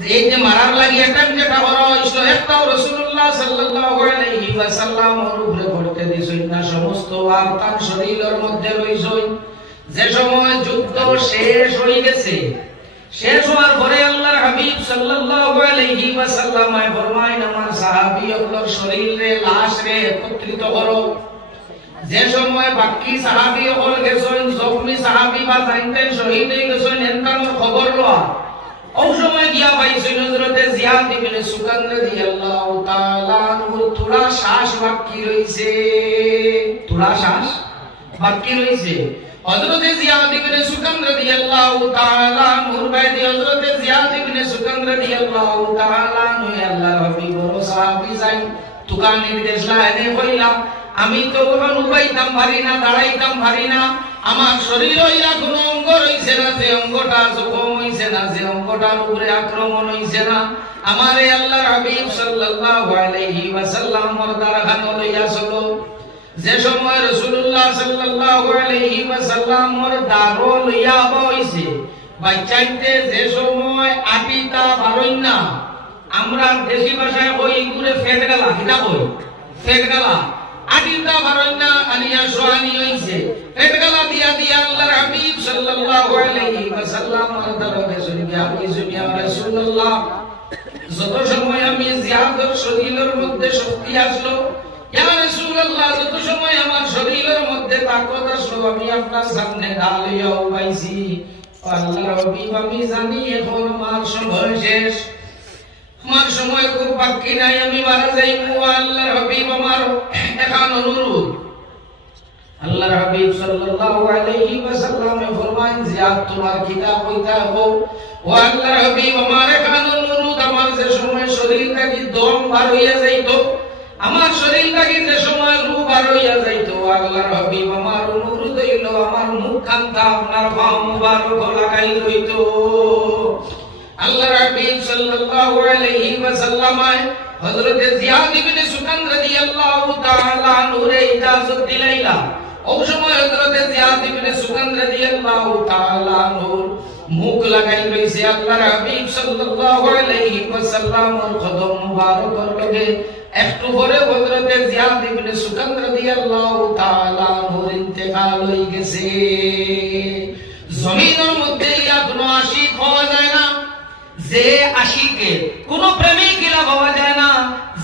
এই যে মারার লাগি অ্যাটেম্প যেটা হলো একটাও রাসূলুল্লাহ সাল্লাল্লাহু আলাইহি ওয়াসাল্লাম ওর উপরে পড়তে দিছেন না, সমস্ত আর তার শরীরের মধ্যে রইছেন। যে সময় যুদ্ধ শেষ হয়ে গেছে, শেষ হওয়ার পরে আল্লাহর হাবিব সাল্লাল্লাহু আলাইহি ওয়াসাল্লাম ফরমায় আমার সাহাবীদের শরীরে লাশ রে একত্রিত করো। যে সময় বাকি সাহাবী হল গেছেন, জখমি সাহাবী বা জানতেন শহীদ হয়ে গেছেন, এনকানোর খবর লওয়া ওই সময় গিয়া পাইছেন হযরতে জিয়াদ ইবনে সুকান রাদিয়াল্লাহু তাআলা আনহু থোড়া শ্বাস বাকি রইছে, থোড়া শ্বাস বাকি রইছে। হযরতে জিয়াদ ইবনে সুকান রাদিয়াল্লাহু তাআলা আনহুর বাইরে হযরতে জিয়াদ ইবনে সুকান রাদিয়াল্লাহু তাআলা আনহু আল্লাহর হাবিব ও সাহাবী যাই তুকান নির্দেশ লাইনে কইলা আমি তো ওখান উবাইতাম পারি না, দাঁড়াইতাম পারি না, আমার শরীর হইয়া কোনো অঙ্গ রইছে না, যে অঙ্গটা জখম হইছে না, যে অঙ্গটার উপরে আক্রমণ হইছে না, আমারে আল্লাহর হাবিব সাল্লাল্লাহু আলাইহি ওয়াসাল্লাম মরদারখানে লইয়া চলো। যে সময় রাসূলুল্লাহ সাল্লাল্লাহু আলাইহি ওয়াসাল্লাম মরদারো লইয়া বইছে, বাচ্চাইতে যে সময় আটিটা বারই না, আমরা দেশি ভাষায় কই ঘুরে ফেট গেলা, এটা কই ফেট গেলা, আটিটা বারই না আনিয়া সোহানি হইছে, ফেট গেলা দিয়া দিয়া আল্লাহর হাবিব সাল্লাল্লাহু আলাইহি ওয়াসাল্লাম মরদারকে শুনিয়া কইছেন ইয়া রাসূলুল্লাহ, যত সময় আমি জিয়াদের শরীরের মধ্যে শক্তি আসলো, ইয়া রাসূলুল্লাহ যত সময় আমার শরীরের মধ্যে তাকত আসলো, আমি আপনার সামনে ঢালিয়া উবাইছি, আল্লাহর হাবিব আমি জানি এখন আমার সময় শেষ, আমার সময় খুব বাকি নাই, আমি মারা যাইবো। আল্লাহর হাবিব আমার এখন অনুরোধ, আল্লাহর হাবিব সাল্লাল্লাহু আলাইহি ওয়াসাল্লাম ফরমায়েন জিয়াদ তোমার কিতাব কইতা হো, ও আল্লাহর হাবিব আমার এখন অনুরোধ, আমার যে সময় শরীর থেকে দম বার হইয়া যাইতো, আমার শরীর থেকে যে সময় রূহ বার হইয়া যাইতো, আল্লাহর হাবিব আমার অনুরোধ হইল আমার মুখখানটা আপনার পা মুবারক লাগাই লইতো। আল্লাহর হাবিব সাল্লাল্লাহু আলাইহি ওয়াসাল্লাম হযরতে জিয়াদ ইবনে সুকান রাদিয়াল্লাহু তাআলা আনহুরে ইজাজত দিলাইলা। ওই সময় হযরতে জিয়াদ ইবনে সুকান রাদিয়াল্লাহু তাআলা আনহুর মুখ লাগাই রইছে আল্লাহর হাবিব সাল্লাল্লাহু আলাইহি ওয়াসাল্লামের কদম মুবারকের লগে। একটু পরে হযরতে জিয়াদ ইবনে সুকান রাদিয়াল্লাহু তাআলা আনহুর ইন্তেকাল হয়ে গেছে। জমিনের মধ্যে কোনো আশিক পাওয়া যায় না, যে আশিকে কোন প্রেমিক গিলা পাওয়া যায় না,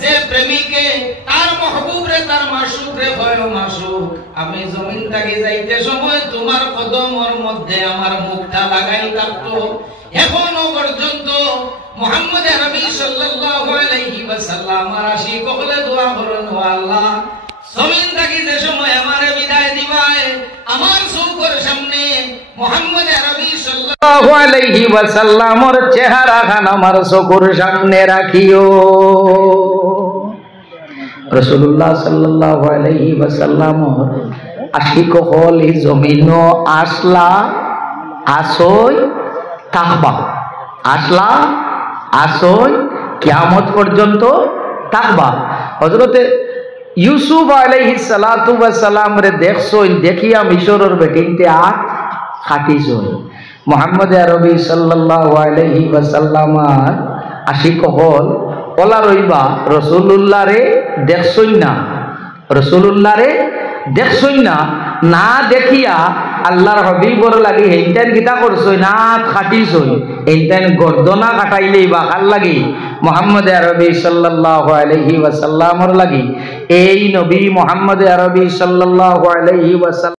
যে প্রেমিকে তার মাহবুব রে তার মাশুক রে হয় মাশুক, আমি জমিন থেকে যাইতে সময় তোমার কদমের মধ্যে আমার মুখটা লাগাই থাকতো, এখনো পর্যন্ত মুহাম্মদ আরবি সাল্লাল্লাহু আলাইহি ওয়াসাল্লাম আর আশিক হলে দোয়া করেন, ও আল্লাহ জমিন থেকে যে সময় আমারে বিদায় দিবায় আমার চোখের সামনে মুহাম্মদ আরবি সাল্লাল্লাহু আলাইহি ওয়াসাল্লামের চেহারা খান আমার চোখের সামনে রাখিও। রাসূলুল্লাহ সাল্লাল্লাহু আলাইহি ওয়াসাল্লামের আশিক হল এই জমিন আসলা আসই তাকবা, আসলা আসই কিয়ামত পর্যন্ত তাকবা। হযরতে ইউসুফ আলাইহিস সালাতু ওয়াস সালাম রে দেখছই, দেখিয়া মিশরের বেটিনতে আট খাটিছই। মুহাম্মদ আরবি সাল্লাল্লাহু আলাইহি ওয়াসাল্লাম আশিক হল ওলা রইবা রাসূলুল্লাহ রে দেখছই না, রাসূলুল্লাহ রে দেখছই না, না দেখিয়া আল্লাহর হাবিবর লাগি এইটান কিতা করছই না খাটিছই, এইটান গর্দনা কাটাইলেই বা কার লাগি মুহাম্মদ আরবি সাল্লাল্লাহু আলাইহি ওয়াসাল্লামর লাগি। এই নবী মুহাম্মদ আরবি সাল্লাল্লাহু আলাইহি ওয়াসাল্লাম